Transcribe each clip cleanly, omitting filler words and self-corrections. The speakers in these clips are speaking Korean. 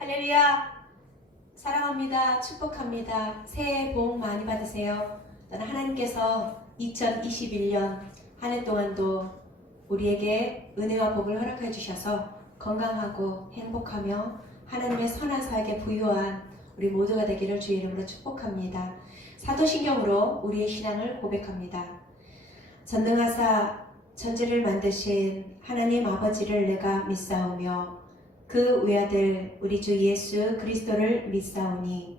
할렐루야! 사랑합니다. 축복합니다. 새해 복 많이 받으세요. 저는 하나님께서 2021년 한 해 동안도 우리에게 은혜와 복을 허락해 주셔서 건강하고 행복하며 하나님의 선한 사역에 부유한 우리 모두가 되기를 주의 이름으로 축복합니다. 사도신경으로 우리의 신앙을 고백합니다. 전능하사 천지를 만드신 하나님 아버지를 내가 믿사오며 그 외아들 우리 주 예수 그리스도를 믿사오니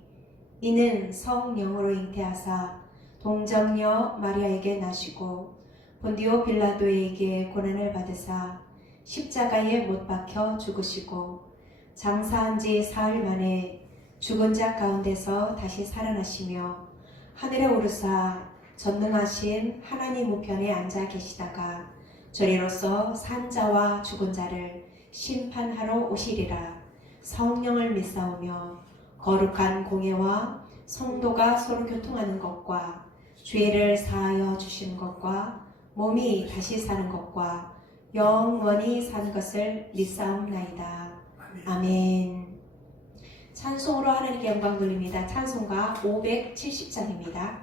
이는 성령으로 잉태하사 동정녀 마리아에게 나시고 본디오 빌라도에게 고난을 받으사 십자가에 못 박혀 죽으시고 장사한 지 사흘 만에 죽은 자 가운데서 다시 살아나시며 하늘에 오르사 전능하신 하나님 우편에 앉아 계시다가 저리로서 산 자와 죽은 자를 심판하러 오시리라. 성령을 믿사오며 거룩한 공예와 성도가 서로 교통하는 것과 죄를 사하여 주시는 것과 몸이 다시 사는 것과 영원히 사는 것을 믿사옵나이다. 아멘. 찬송으로 하나님께 영광 돌립니다. 찬송가 570장입니다.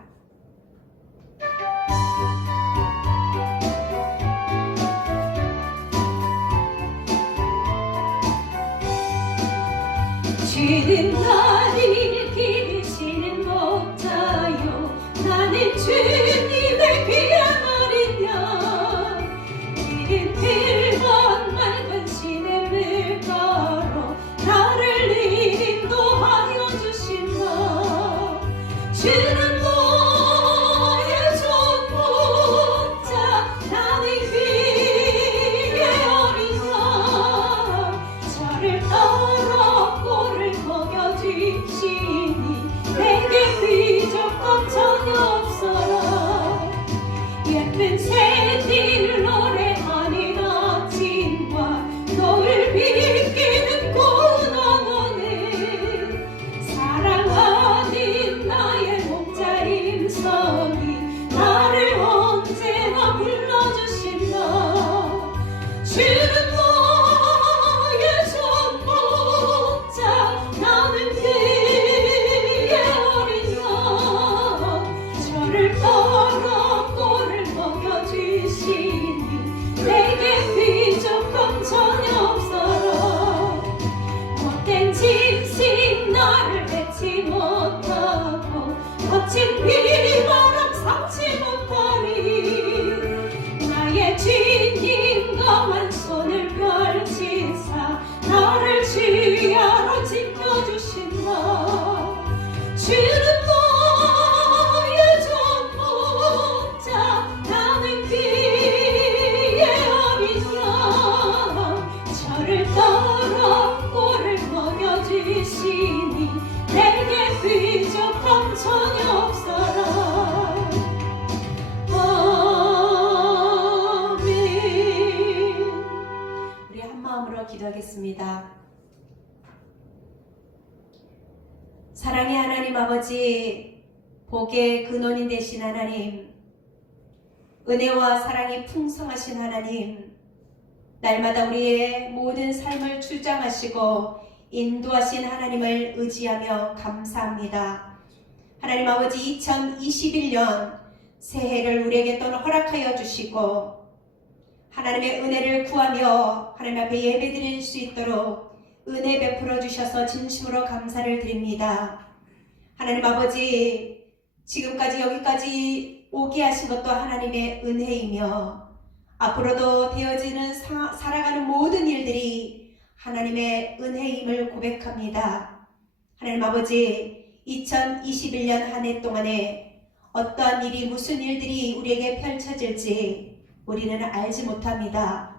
주는 나를 기르시는 목자요 나는 주님의 귀한 어린 양 이른 붉은 맑은 시냇물 걸어 나를 인도하여 주신다. 주는 너의 좋은 목자 나는 그의 어린 양 저를 따라 꼴을 먹여주시니 내게 비적감 전혀 없어라. 예쁜 새들 노래하는 아침과 너를 비키는 고난원에 사랑하는 나의 목자 임성이 나를 언제나 불러주신다. 주는 너의 좋은 목자 나는 그의 어린 양 저를 따라 꼴을 먹여주시니 내게 비적감 전혀 없어라. 못된 짐승 나를 맺지 못하고 거친 비바람 삼지 못하리. 나의 주님 강한 손을 펼치사 나를 주야로 지켜주신다. 주는 너의 좋은 목자 나는 그의 어린 양 저를 따라 꼴을 먹여주시니 내게 비적함 전혀 없어라. 아멘. 우리 한 마음으로 기도하겠습니다. 사랑의 하나님 아버지, 복의 근원이 되신 하나님, 은혜와 사랑이 풍성하신 하나님, 날마다 우리의 모든 삶을 주장하시고 인도하신 하나님을 의지하며 감사합니다. 하나님 아버지, 2021년 새해를 우리에게 또 허락하여 주시고 하나님의 은혜를 구하며 하나님 앞에 예배드릴 수 있도록 은혜 베풀어 주셔서 진심으로 감사를 드립니다. 하나님 아버지, 지금까지 여기까지 오게 하신 것도 하나님의 은혜이며 앞으로도 되어지는 살아가는 모든 일들이 하나님의 은혜임을 고백합니다. 하나님 아버지, 2021년 한 해 동안에 어떠한 일이 무슨 일들이 우리에게 펼쳐질지 우리는 알지 못합니다.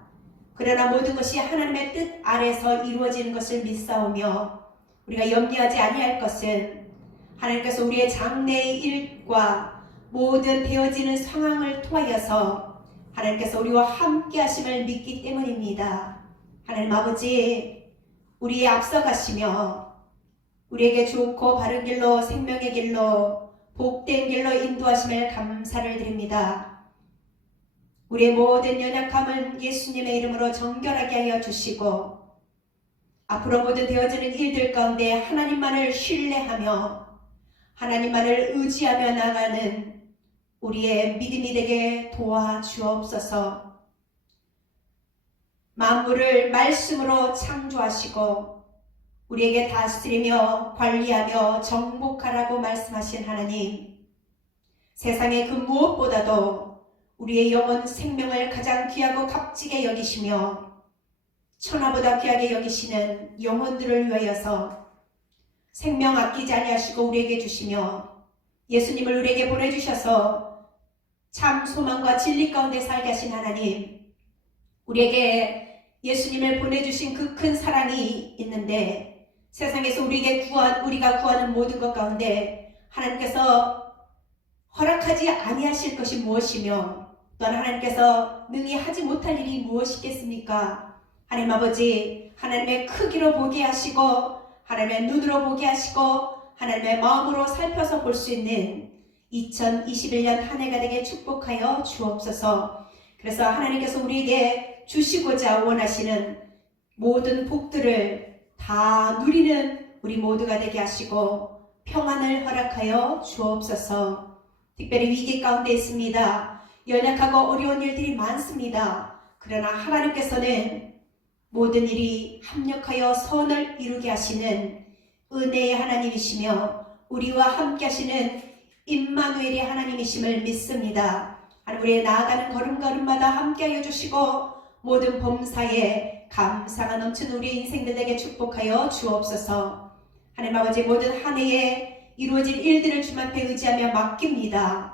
그러나 모든 것이 하나님의 뜻 아래서 이루어지는 것을 믿사오며 우리가 염려하지 아니할 것은 하나님께서 우리의 장래의 일과 모든 되어지는 상황을 통하여서 하나님께서 우리와 함께 하심을 믿기 때문입니다. 하나님 아버지, 우리의 앞서가시며 우리에게 좋고 바른 길로 생명의 길로 복된 길로 인도하심을 감사를 드립니다. 우리의 모든 연약함은 예수님의 이름으로 정결하게 하여 주시고 앞으로 모든 되어지는 일들 가운데 하나님만을 신뢰하며 하나님만을 의지하며 나가는 우리의 믿음이 되게 도와주옵소서. 만물을 말씀으로 창조하시고 우리에게 다스리며 관리하며 정복하라고 말씀하신 하나님, 세상의 그 무엇보다도 우리의 영혼 생명을 가장 귀하고 값지게 여기시며 천하보다 귀하게 여기시는 영혼들을 위하여서 생명 아끼지 아니하시고 우리에게 주시며 예수님을 우리에게 보내주셔서 참 소망과 진리 가운데 살게 하신 하나님, 우리에게 예수님을 보내주신 그 큰 사랑이 있는데 세상에서 우리가 구하는 모든 것 가운데 하나님께서 허락하지 아니하실 것이 무엇이며 또한 하나님께서 능히 하지 못할 일이 무엇이겠습니까? 하나님 아버지, 하나님의 크기로 보게 하시고 하나님의 눈으로 보게 하시고 하나님의 마음으로 살펴서 볼 수 있는 2021년 한 해가 되게 축복하여 주옵소서. 그래서 하나님께서 우리에게 주시고자 원하시는 모든 복들을 다 누리는 우리 모두가 되게 하시고 평안을 허락하여 주옵소서. 특별히 위기 가운데 있습니다. 연약하고 어려운 일들이 많습니다. 그러나 하나님께서는 모든 일이 합력하여 선을 이루게 하시는 은혜의 하나님이시며 우리와 함께 하시는 임마누엘의 하나님이심을 믿습니다. 하나님, 우리의 나아가는 걸음걸음마다 함께하여 주시고 모든 범사에 감사가 넘치는 우리 인생들에게 축복하여 주옵소서. 하나님 아버지, 모든 한 해에 이루어질 일들을 주님 앞에 의지하며 맡깁니다.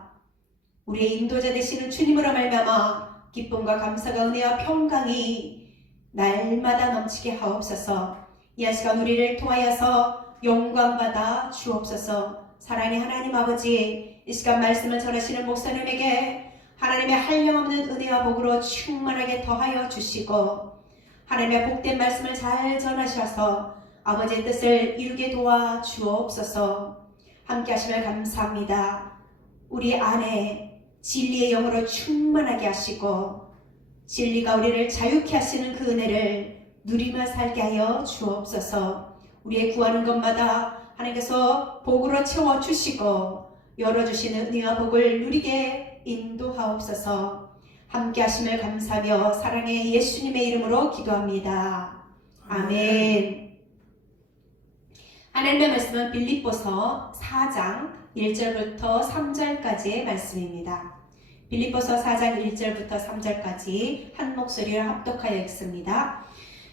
우리의 인도자 되시는 주님으로 말미암아 기쁨과 감사가 은혜와 평강이 날마다 넘치게 하옵소서. 이 시간 우리를 통하여서 영광받아 주옵소서. 사랑의 하나님 아버지, 이 시간 말씀을 전하시는 목사님에게 하나님의 한량없는 은혜와 복으로 충만하게 더하여 주시고 하나님의 복된 말씀을 잘 전하셔서 아버지의 뜻을 이루게 도와 주옵소서. 함께 하시면 감사합니다. 우리 안에 진리의 영으로 충만하게 하시고 진리가 우리를 자유케 하시는 그 은혜를 누리며 살게 하여 주옵소서. 우리의 구하는 것마다 하나님께서 복으로 채워주시고 열어주시는 은혜와 복을 누리게 인도하옵소서. 함께 하심을 감사하며 사랑의 예수님의 이름으로 기도합니다. 아멘. 하나님의 말씀은 빌립보서 4장 1절부터 3절까지의 말씀입니다. 빌립보서 4장 1절부터 3절까지 한 목소리로 합독하여 읽습니다.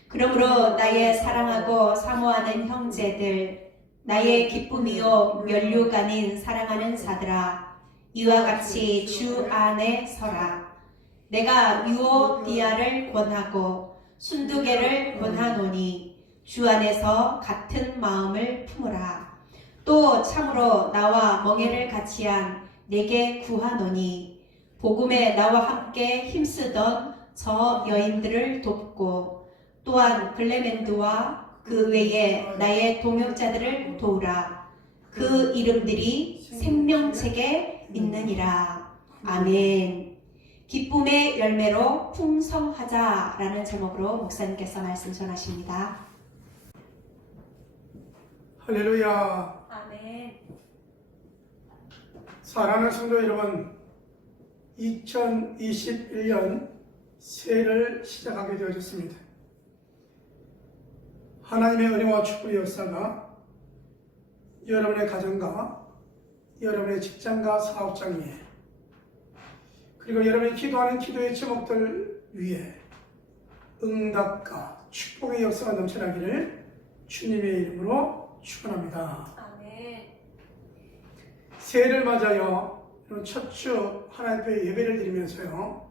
그러므로 나의 사랑하고 사모하는 형제들, 나의 기쁨이요 면류관인 사랑하는 자들아, 이와 같이 주 안에 서라. 내가 유오디아를 권하고 순두개를 권하노니 주 안에서 같은 마음을 품으라. 또 참으로 나와 멍에를 같이한 내게 구하노니 복음에 나와 함께 힘쓰던 저 여인들을 돕고 또한 클레멘드와 그 외에 나의 동역자들을 도우라. 그 이름들이 생명책에 있느니라. 아멘. 기쁨의 열매로 풍성하자라는 제목으로 목사님께서 말씀 전하십니다. 할렐루야. 아멘. 사랑하는 성도 여러분, 2021년 새해를 시작하게 되어졌습니다. 하나님의 은혜와 축복의 역사가 여러분의 가정과 여러분의 직장과 사업장 위에 그리고 여러분이 기도하는 기도의 제목들 위에 응답과 축복의 역사가 넘쳐나기를 주님의 이름으로 축원합니다. 아멘. 새해를 맞아요. 첫 주 하나님 앞에 예배를 드리면서요,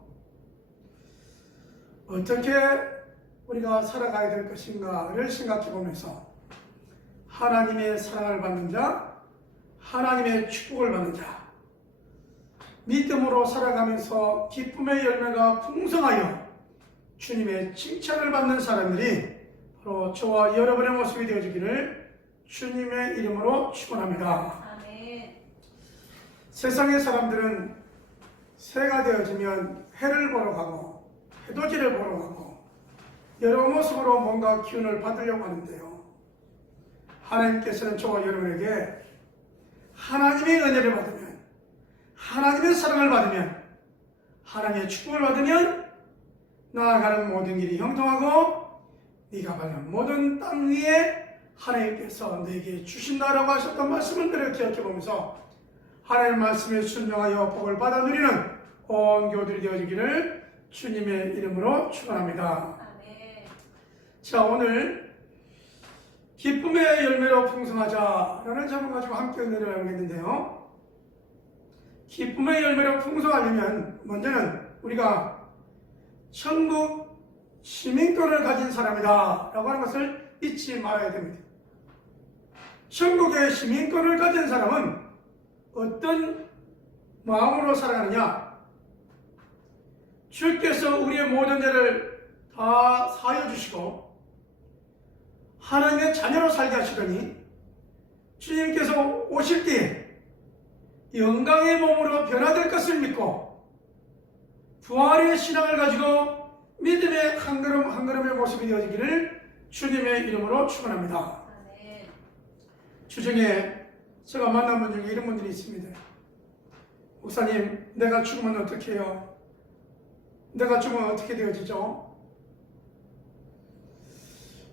어떻게 우리가 살아가야 될 것인가를 생각해 보면서 하나님의 사랑을 받는 자, 하나님의 축복을 받는 자, 믿음으로 살아가면서 기쁨의 열매가 풍성하여 주님의 칭찬을 받는 사람들이 바로 저와 여러분의 모습이 되어주기를 주님의 이름으로 축원합니다. 아멘. 세상의 사람들은 새해가 되어지면 해를 보러 가고 해돋이를 보러 가고 여러 모습으로 뭔가 기운을 받으려고 하는데요. 하나님께서는 저와 여러분에게 하나님의 은혜를 받으면, 하나님의 사랑을 받으면, 하나님의 축복을 받으면 나아가는 모든 길이 형통하고 네가 밟는 모든 땅 위에 하나님께서 내게 주신다라고 하셨던 말씀을 늘 기억해보면서 하나님의 말씀에 순종하여 복을 받아 누리는 온 교들이 되어지기를 주님의 이름으로 축원합니다. 아멘. 자, 오늘 기쁨의 열매로 풍성하자라는 제목을 가지고 함께 은혜를 나누겠는데요. 기쁨의 열매로 풍성하려면 먼저는 우리가 천국 시민권을 가진 사람이다 라고 하는 것을 잊지 말아야 됩니다. 천국의 시민권을 가진 사람은 어떤 마음으로 살아가느냐? 주께서 우리의 모든 죄를 다 사하여 주시고 하나님의 자녀로 살게 하시더니 주님께서 오실 때에 영광의 몸으로 변화될 것을 믿고 부활의 신앙을 가지고 믿음의 한 걸음 한 걸음의 모습이 되어지기를 주님의 이름으로 축원합니다. 아멘. 주중에 제가 만난 분 중에 이런 분들이 있습니다. 목사님, 내가 죽으면 어떻게 해요? 내가 죽으면 어떻게 되어지죠?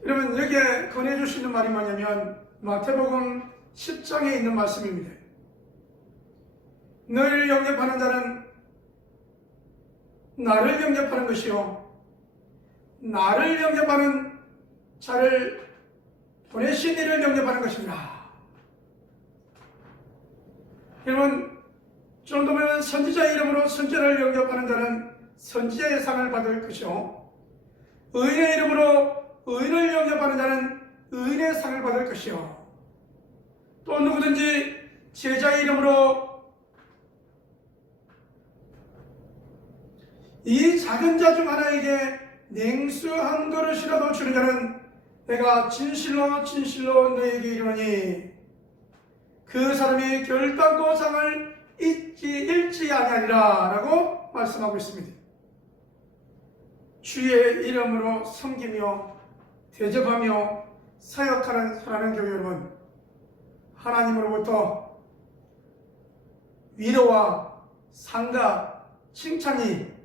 여러분, 여기에 권해줄 수 있는 말이 뭐냐면 마태복음 10장에 있는 말씀입니다. 너희를 영접하는 자는 나를 영접하는 것이요 나를 영접하는 자를 보내신 이를 영접하는 것입니다. 여러분, 좀 더 보면 선지자의 이름으로 선지자를 영접하는 자는 선지자의 상을 받을 것이요 의인의 이름으로 의인을 영접하는 자는 의인의 상을 받을 것이요 또 누구든지 제자의 이름으로 이 작은 자 중 하나에게 냉수 한 그릇이라도 주는 자는 내가 진실로 진실로 너에게 이르노니 그 사람이 결단코 상을 잃지 아니하리라 라고 말씀하고 있습니다. 주의 이름으로 섬기며 대접하며 사역하는 사랑하는 교회 여러분, 하나님으로부터 위로와 상과 칭찬이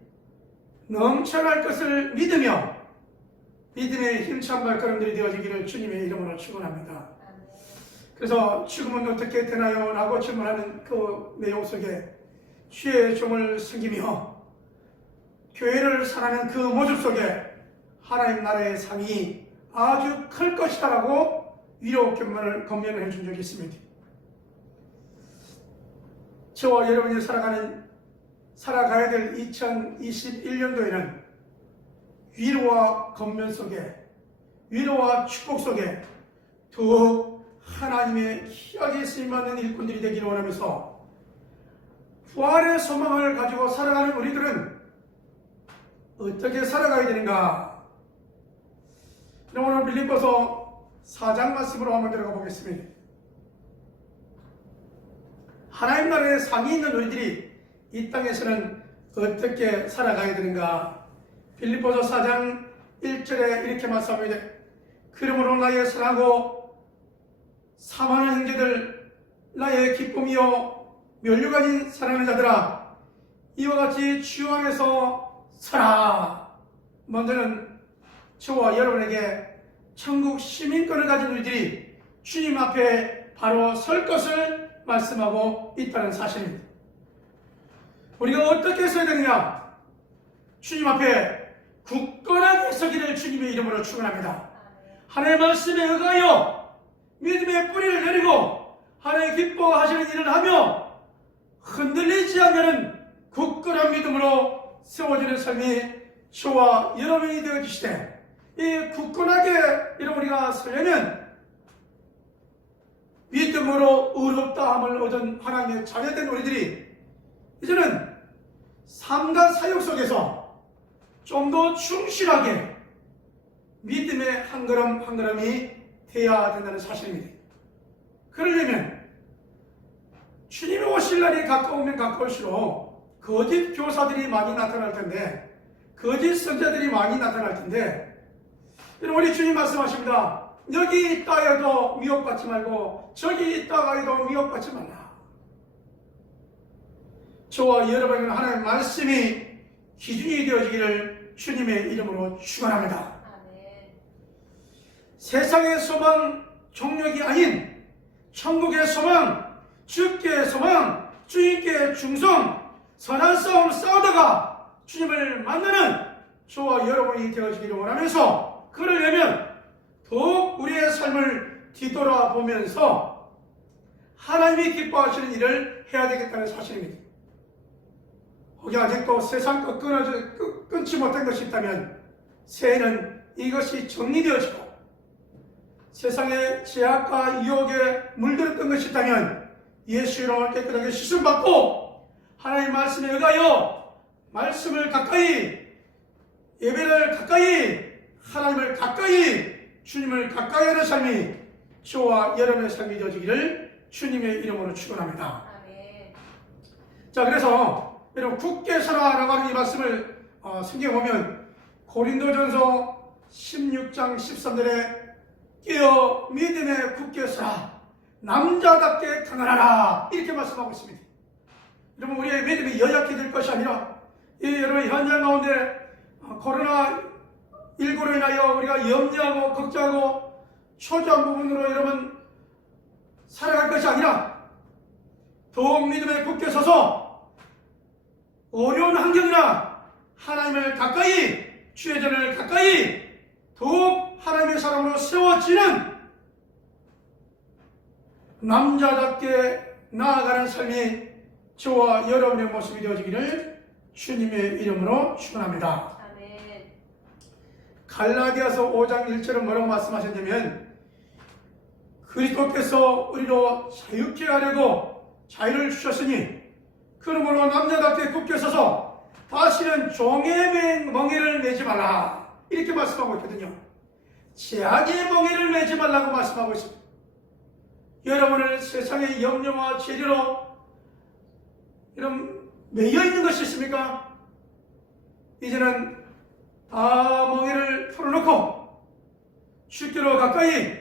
넘쳐날 것을 믿으며 믿음의 힘찬 발걸음들이 되어지기를 주님의 이름으로 축원합니다. 그래서 죽으면 어떻게 되나요? 라고 질문하는 그 내용 속에 주의 종을 섬기며 교회를 사랑하는 그 모습 속에 하나님 나라의 상이 아주 클 것이다 라고 위로 권면을 해준 적이 있습니다. 저와 여러분이 살아가야 될 2021년도에는 위로와 권면 속에, 위로와 축복 속에 더욱 하나님의 희하게 쓰임받는 일꾼들이 되기를 원하면서 부활의 소망을 가지고 살아가는 우리들은 어떻게 살아가야 되는가? 오늘 빌립보서 4장 말씀으로 한번 들어가 보겠습니다. 하나님 나라의 상이 있는 우리들이 이 땅에서는 어떻게 살아가야 되는가? 빌립보서 4장 1절에 이렇게 말씀합니다. 그러므로 나의 사랑하고 사랑하는 형제들, 나의 기쁨이요 면류관인 사랑하는 자들아, 이와 같이 주 안에서 살아. 먼저는 저와 여러분에게 천국 시민권을 가진 우리들이 주님 앞에 바로 설 것을 말씀하고 있다는 사실입니다. 우리가 어떻게 서야 되느냐? 주님 앞에 굳건하게 서기를 주님의 이름으로 축원합니다. 하나님의 말씀에 의하여 믿음의 뿌리를 내리고 하나님 기뻐하시는 일을 하며 흔들리지 않는 굳건한 믿음으로 세워지는 삶이 저와 여러분이 되어주시되, 이 굳건하게 우리가 서려면 믿음으로 의롭다함을 얻은 하나님의 자녀된 우리들이 이제는 삶과 사역 속에서 좀 더 충실하게 믿음의 한 걸음 한 걸음이 되어야 된다는 사실입니다. 그러려면 주님이 오실 날이 가까우면 가까울수록 거짓 교사들이 많이 나타날 텐데, 거짓 선자들이 많이 나타날 텐데, 여러분, 우리 주님 말씀하십니다. 여기 있다 해도 미혹받지 말고 저기 있다 해도 미혹받지 말라. 저와 여러분에게는 하나님의 말씀이 기준이 되어지기를 주님의 이름으로 축원합니다. 세상의 소망 정력이 아닌 천국의 소망, 주께 소망, 주님께 중성, 선한 싸움 싸우다가 주님을 만나는 저와 여러분이 되어지기를 원하면서, 그러려면 더욱 우리의 삶을 뒤돌아보면서 하나님이 기뻐하시는 일을 해야 되겠다는 사실입니다. 혹여 아직도 세상 것 끊지 못한 것이 있다면 새해는 이것이 정리되어지고, 세상의 제약과 유혹에 물들었던 것이 있다면 예수 이름으로 깨끗하게 씻음받고 하나님의 말씀에 의하여 말씀을 가까이, 예배를 가까이, 하나님을 가까이, 주님을 가까이 하는 삶이 저와 여러분의 삶이 되어지기를 주님의 이름으로 축원합니다. 자, 그래서 여러분, 굳게 서라라고 하는 이 말씀을 성경에 보면 고린도전서 16장 13절에 깨어 믿음에 굳게 서라, 남자답게 강건하라, 이렇게 말씀하고 있습니다. 여러분, 우리의 믿음이 연약해질 것이 아니라, 여러분, 현장 가운데 코로나19로 인하여 우리가 염려하고 걱정하고 초조한 부분으로 여러분 살아갈 것이 아니라, 더욱 믿음에 굳게 서서 어려운 환경이나 하나님을 가까이, 주의 전을 가까이, 더욱 하나님의 사람으로 세워지는 남자답게 나아가는 삶이 저와 여러분의 모습이 되어지기를 주님의 이름으로 축원합니다. 갈라디아서 5장 1절은 뭐라고 말씀하셨냐면, 그리스도께서 우리로 자유케 하려고 자유를 주셨으니 그러므로 남자답게 굳게 서서 다시는 종의 멍에를 매지 말라, 이렇게 말씀하고 있거든요. 제약의 멍에를 매지 말라고 말씀하고 있습니다. 여러분은 세상의 염려와 재료로 이런 매여 있는 것이 있습니까? 이제는 다 멍에를 풀어놓고 주께로 가까이,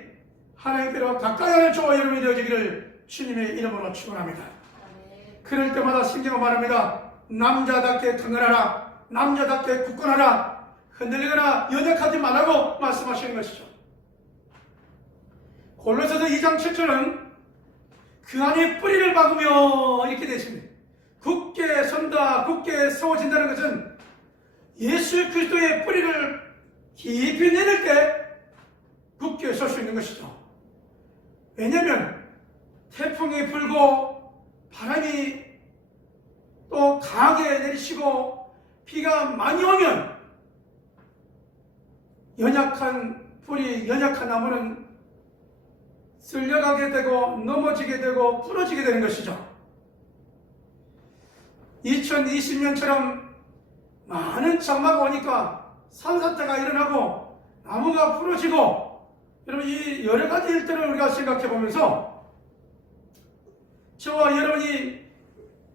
하나님께로 가까이 하는 저와 여러분이 되어지기를 주님의 이름으로 축원합니다. 그럴 때마다 성경은 말합니다. 남자답게 강건하라, 남자답게 굳건하라, 흔들리거나 연약하지 말라고 말씀하시는 것이죠. 골로새서 2장 7절은 그 안에 뿌리를 박으며 이렇게 되어 있습니다. 굳게 선다, 굳게 세워진다는 것은 예수 그리스도의 뿌리를 깊이 내릴 때 굳게 설 수 있는 것이죠. 왜냐하면 태풍이 불고 바람이 또 강하게 내리시고 비가 많이 오면 연약한 풀이, 연약한 나무는 쓸려가게 되고 넘어지게 되고 부러지게 되는 것이죠. 2020년처럼 많은 장마가 오니까 산사태가 일어나고 나무가 부러지고, 여러분, 이 여러 가지 일들을 우리가 생각해 보면서 저와 여러분이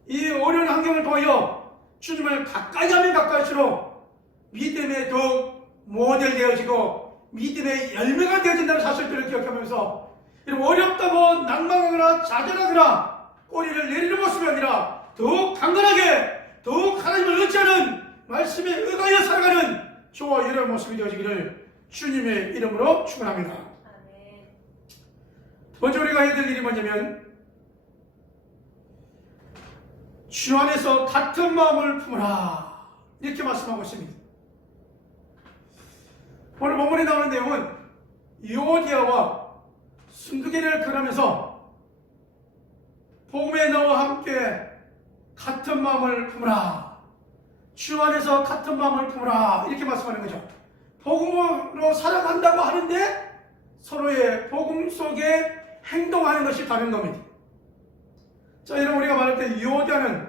이 어려운 환경을 보여 주님을 가까이 하면 가까이수록 믿음의 더욱 모델되어지고 믿음의 열매가 되어진다는 사실들을 기억하면서, 여러분, 어렵다고 낭망하거나 좌절하거나 꼬리를 내리는 모습이 아니라 더욱 강건하게, 더욱 하나님을 의지하는 말씀에 의하여 살아가는 저와 여러분의 모습이 되어지기를 주님의 이름으로 축원합니다. 두 번째 우리가 해야 될 일이 뭐냐면, 주 안에서 같은 마음을 품으라, 이렇게 말씀하고 있습니다. 오늘 본문에 나오는 내용은 유오디아와 순두개를 건하면서 복음의 너와 함께 같은 마음을 품으라, 주 안에서 같은 마음을 품으라, 이렇게 말씀하는 거죠. 복음으로 살아간다고 하는데 서로의 복음 속에 행동하는 것이 다른 겁니다. 자, 여러분, 우리가 말할 때 유오디아는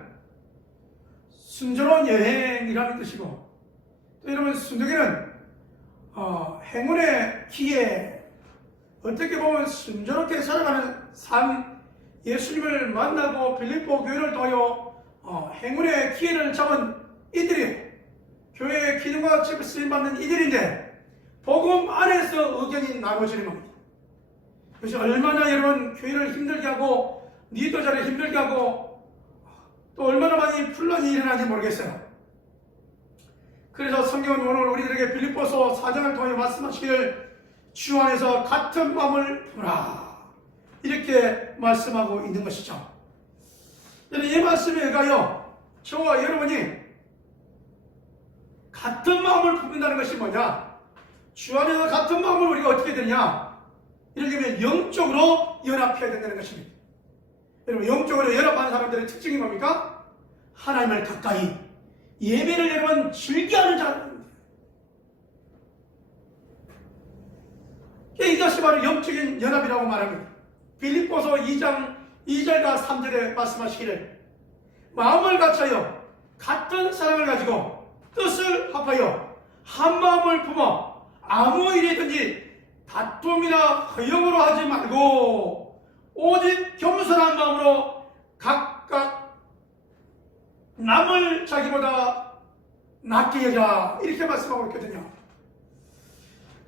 순조로운 여행이라는 뜻이고, 또 여러분, 순두개는 행운의 기회, 어떻게 보면 순조롭게 살아가는 삶, 예수님을 만나고 빌립보 교회를 통하여 행운의 기회를 잡은 이들이, 교회의 기능과 쓰임받는 이들인데, 복음 안에서 의견이 나눠지는 겁니다. 그래서 얼마나 여러분 교회를 힘들게 하고 리더자를 힘들게 하고 또 얼마나 많이 분란이 일어나는지 모르겠어요. 그래서 성경은 오늘 우리들에게 빌립보서 4장을 통해 말씀하시기를 주 안에서 같은 마음을 품으라 이렇게 말씀하고 있는 것이죠. 이 말씀에 의하여 저와 여러분이 같은 마음을 품는다는 것이 뭐냐? 주 안에서 같은 마음을 우리가 어떻게 되느냐? 이렇게 영적으로 연합해야 된다는 것입니다. 여러분, 영적으로 연합하는 사람들의 특징이 뭡니까? 하나님을 가까이, 예배를 여러분 즐겨하는 자입니다. 이것이 바로 영적인 연합이라고 말합니다. 빌립보서 2장 2절과 3절에 말씀하시기를 마음을 같이하여 같은 사랑을 가지고 뜻을 합하여 한 마음을 품어 아무 일이든지 다툼이나 허영으로 하지 말고 오직 겸손한 마음으로 각각 남을 자기보다 낫게 여기라 이렇게 말씀하고 있거든요.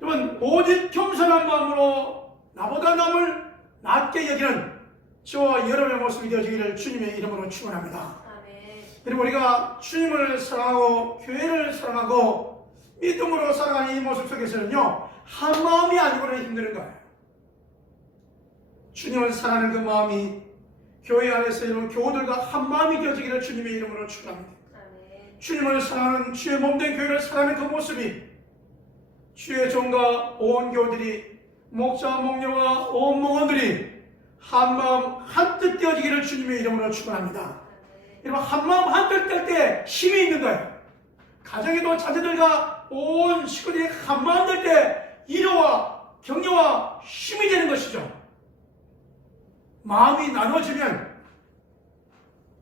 여러분, 오직 겸손한 마음으로 나보다 남을 낫게 여기는 저와 여러분의 모습이 되어지기를 주님의 이름으로 축원합니다. 여러분, 우리가 주님을 사랑하고 교회를 사랑하고 믿음으로 살아가는 이 모습 속에서는요, 한 마음이 아니고는 힘드는 거예요. 주님을 사랑하는 그 마음이 교회 안에서 여러분 교우들과 한 마음이 되어지기를 주님의 이름으로 축원합니다. 주님을 사랑하는 주의 몸된 교회를 사랑하는 그 모습이 주의 종과 온 교우들이 목자 목녀와 온 목원들이 한 마음 한뜻 되어지기를 주님의 이름으로 축원합니다. 여러분, 한 마음 한뜻 될 때 힘이 있는 거예요. 가정에도 자녀들과 온 식구들이 한 마음 될 때 위로와 격려와 힘이 되는 것이죠. 마음이 나눠지면,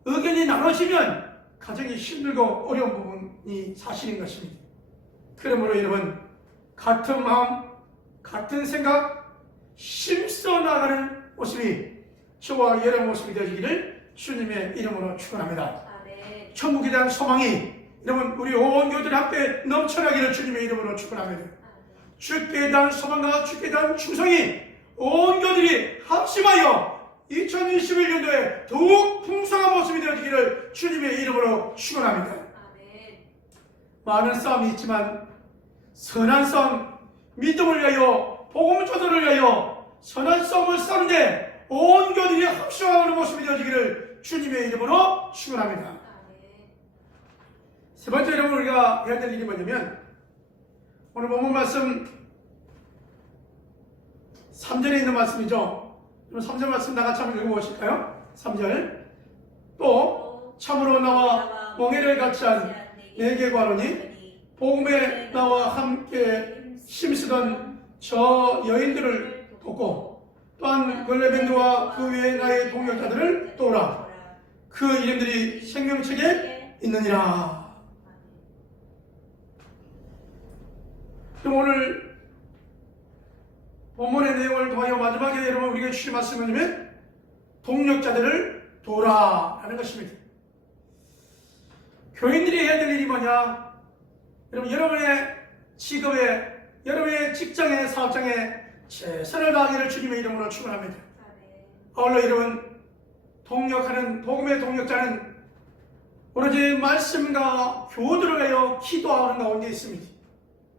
의견이 나눠지면 가정이 힘들고 어려운 부분이 사실인 것입니다. 그러므로 여러분, 같은 마음, 같은 생각, 힘써 나가는 모습이 저와 여러분 모습이 되시기를 주님의 이름으로 축원합니다. 천국에 대한 소망이 여러분 우리 온 교회들이 함께 넘쳐나기를 주님의 이름으로 축원합니다. 주께 대한 소망과 주께 대한 충성이 온 교회들이 합심하여 2021년도에 더욱 풍성한 모습이 되어지기를 주님의 이름으로 축원합니다. 많은 싸움이 있지만 선한 싸움, 믿음을 위하여 복음 전도를 위하여 선한 싸움을 싸는데 온 교회들이 합심하는 모습이 되어지기를 주님의 이름으로 축원합니다. 세 번째 여러분 우리가 해야 될 일이 뭐냐면 오늘 본문 말씀 3절에 있는 말씀이죠. 3절 말씀 다 같이 한번 읽어보실까요? 3절 또 참으로 나와 멍에를 같이 한 내게 구하노니 복음에 나와 함께 힘쓰던 저 여인들을 돕고 또한 글레벤드와 그 외의 나의 동역자들을 도우라. 그 이름들이 생명책에 있느니라. 그럼 오늘 본문의 내용을 통하여 마지막에 여러분 우리에게 주신 말씀은 뭐냐면 동력자들을 도우라 하는 것입니다. 교인들이 해야 될 일이 뭐냐? 여러분 여러분의 직업에 여러분의 직장에 사업장에 최선을 다하기를 주님의 이름으로 축원합니다. 아울러 여러분 동력하는 복음의 동력자는 오로지 말씀과 교들을 위하여 기도하는 가운데 있습니다.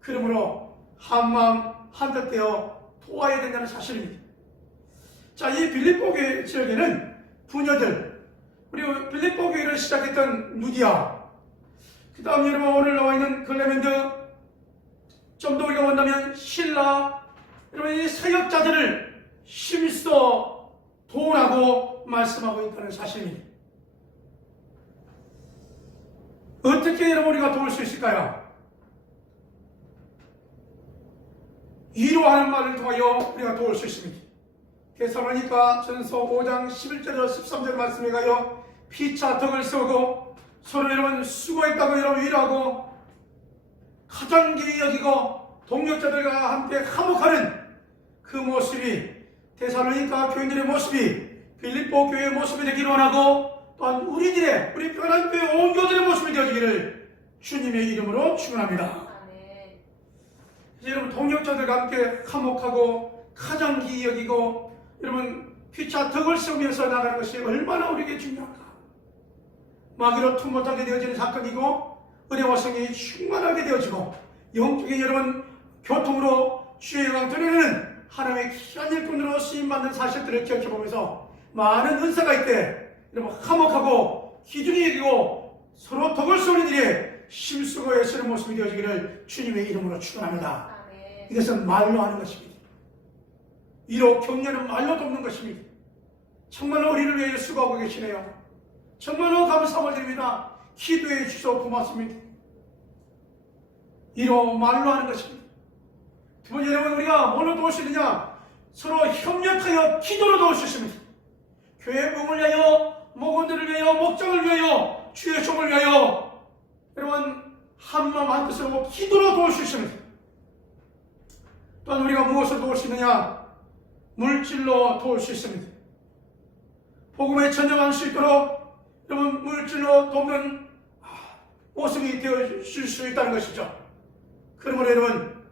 그러므로 한마음 한뜻 되어 도와야 된다는 사실입니다. 자, 이 빌립보 교회 지역에는 부녀들, 우리 빌립보 교회를 시작했던 누디아, 그 다음 여러분 오늘 나와 있는 글레멘드, 좀 더 우리가 본다면 신라, 여러분 이 사역자들을 힘써 도우라고 말씀하고 있다는 사실입니다. 어떻게 여러분 우리가 도울 수 있을까요? 위로하는 말을 통하여 우리가 도울 수 있습니다. 데살로니가 전서 5장 11절에서 13절 말씀에 가요 피차 덕을 세우고 서로 여러분 수고했다고 여러분 위로하고 가장기 여기고 동력자들과 함께 화목하는 그 모습이 데살로니가 교인들의 모습이 빌립보 교회의 모습이 되기를 원하고 또한 우리 편한 교회 온 교들의 모습이 되어지기를 주님의 이름으로 축원합니다. 이제 여러분 동역자들과 함께 화목하고 가장기 여기고 여러분 피차 덕을 세우면서 나가는 것이 얼마나 우리에게 중요한가. 마귀로 틈 못하게 되어지는 사건이고 은혜와 성령이 충만하게 되어지고 영적인 여러분 교통으로 주의 영광 드리는 하나님의 귀한 일꾼으로 쓰임받는 사실들을 기억해보면서 많은 은사가 있대 여러분 화목하고 기준이 여기고 서로 덕을 세우는 일에 힘쓰고 애쓰는 모습이 되어지기를 주님의 이름으로 축원합니다. 이것은 말로 하는 것입니다. 이로 격려는 말로 돕는 것입니다. 정말로 우리를 위해 수고하고 계시네요. 정말로 감사함을 드립니다. 기도해 주셔서 고맙습니다. 이로 말로 하는 것입니다. 두 번째 여러분 우리가 뭘로 도울 수 있느냐? 서로 협력하여 기도로 도울 수 있습니다. 교회 몸을 위하여 목원들을 위하여 목장을 위하여 주의 종을 위하여 여러분 한마음 한뜻으로 기도로 도울 수 있습니다. 또한 우리가 무엇으로 도울 수 있느냐? 물질로 도울 수 있습니다. 복음에 전념할 수 있도록 여러분 물질로 돕는 모습이 되어질 수 있다는 것이죠. 그러므로 여러분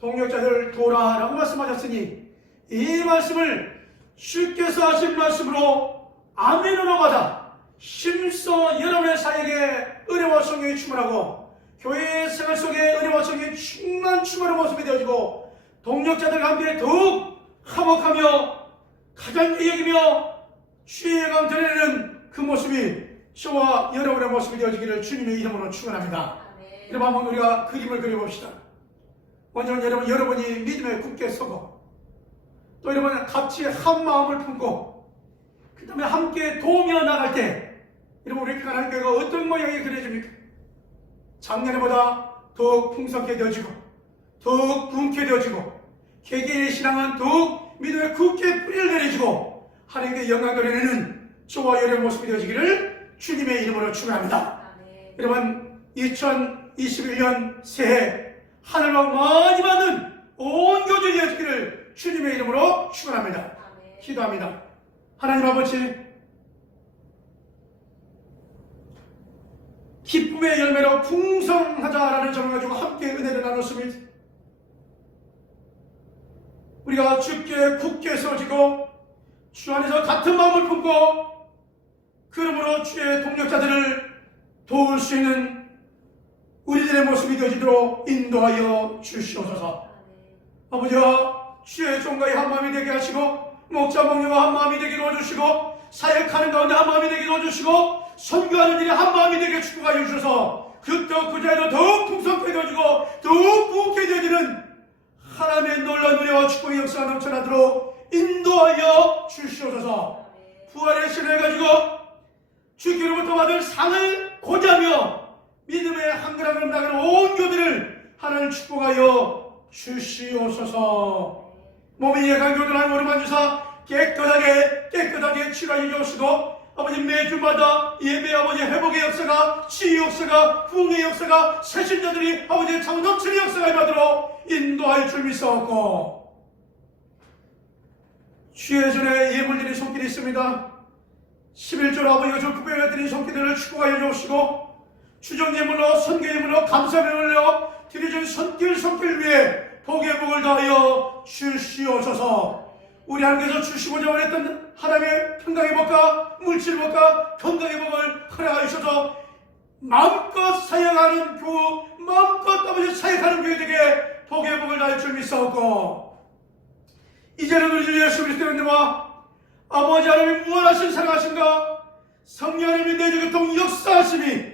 동역자들 도라라고 말씀하셨으니 이 말씀을 주께서 하신 말씀으로 아멘으로 받아 힘써 여러분의 사역에 은혜와 성령이 충만하고 교회의 생활 속에 은혜와 성령이 충만한 모습이 되어지고 동역자들과 함께 더욱 화목하며 가장 여기며 주의 영광 드리는 그 모습이 저와 여러분의 모습이 되어지기를 주님의 이름으로 축원합니다. 여러분 한번 우리가 그림을 그려봅시다. 먼저 여러분이 믿음에 굳게 서고 또 여러분 같이 한 마음을 품고 그 다음에 함께 도우며 나갈 때 여러분 우리 평안한 교회가 어떤 모양이 그려집니까? 작년보다 더욱 풍성하게 되어지고 더욱 굵게 되어지고 개개인의 신앙은 더욱 믿음에 굳게 뿌리를 내려지고 하나님께 영광 돌리는 저와 여러분의 모습이 되어지기를 주님의 이름으로 축원합니다. 여러분 2021년 새해 하늘만 많이 받는 온 교주이 되어지기를 주님의 이름으로 축원합니다. 기도합니다. 하나님 아버지 기쁨의 열매로 풍성하자라는 점을 가지고 함께 은혜를 나눴습니다. 우리가 주께 굳게 서지고 주 안에서 같은 마음을 품고 그러므로 주의 동역자들을 도울 수 있는 우리들의 모습이 되어지도록 인도하여 주시옵소서. 아버지와 주의 종과의 한마음이 되게 하시고 목자 목녀와 한마음이 되게 도와주시고 사역하는 가운데 한마음이 되게 도와주시고 선교하는 일에 한마음이 되게 축복하여 주셔서 그때와 그 자리로 더욱 풍성하게 되어지고 더욱 부흥하게 되어지는 하나님의 놀라운 은혜와 축복의 역사가 넘쳐나도록 인도하여 주시옵소서. 부활의 신을 가지고 주께로부터 받을 상을 고자며 믿음의 한가락을 나가는 온 교들을 하나님 축복하여 주시옵소서. 몸이 약한 교들 하나님 오래 만주사 깨끗하게 치료하여 주시고 아버지 매주마다 예배 아버지 회복의 역사가 치유 역사가 부흥의 역사가 새신자들이 아버지의 참 넘치는 역사가 임하도록 인도하여 줄 믿사옵고 주의 전에 예물드린 손길이 있습니다. 11조로 아버지가 저 구별해 드린 손길들을 축복하여 주시고 주정 예물로 선교 예물로 감사 예물로 드려진 손길 위에 복의 복을 더하여 주시옵소서. 우리 하나님께서 주시고자 원했던 하나님의 평강의 복과 물질 복과 건강의 복을 허락하여 주셔서 마음껏 사역하는 교우 마음껏 아버지 사역하는 교회에게 복의 복을 더하여 줄 믿사옵고 이제는 우리 주 예수 그리스도의 은혜와 아버지 하나님의 무한하신 사랑하심과 성령 하나님의 내주교통 역사하심이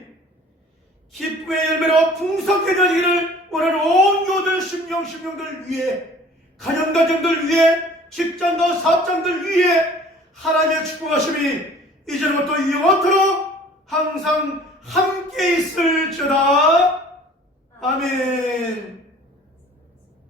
기쁨의 열매로 풍성하게 되어지기를 원하는 온 교들 심령들 위해 가정들 위해 직장과 사업장들 위해 하나님의 축복하심이 이제부터 영원토록 항상 함께 있을지어다. 아멘.